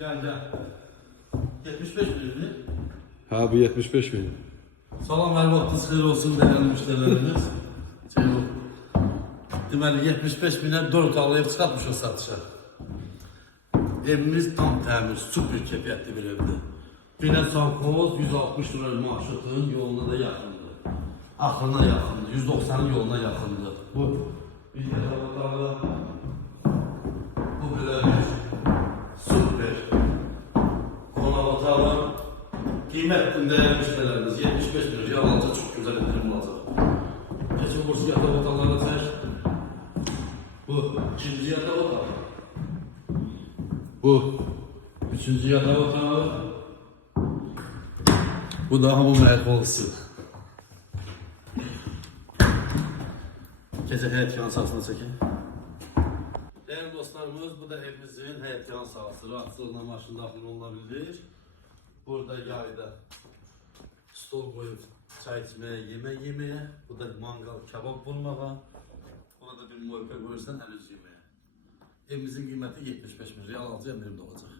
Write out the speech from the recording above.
Gel gel. 75 bin mi? Ha bu 75 bin. Salam, hər vaxtınız xeyir olsun değerli müşterilerimiz. Deməli 75 binə 4 alayıb çıxartmışıq satışa. Evimiz tam təmiz, super keyfiyyətli bir evdir. Binə Sankoz 160 lira marşrutun yoluna da yaxındır. Axırına yaxındır, 190'ın yoluna yaxındır. Bu bir yatağı, bu belə bir super konak otağı. Qiymətində müşterilerimiz 75 bin liraya alınca çok güzel indirim olacaq. Geçen burası yatak otaqlarına çək. Bu ikinci yatak otağı. Bu üçüncü yatak otağı. Bu da hamam mərkəzi. Gece həyət yan sahasına çəkin. Değerli dostlarımız, bu da evimizin həyət yan sahası. Rahatsızlığına maşın daxil olunabilir. Burada yayda stol koyup çay içmeye, yemek yemeye. Bu da mangal, kebap vurmağa. Burada bir muhabbet koyursan el yüz yemeye. Evimizin kıymeti 75 bin real alacağım, elimde olacak.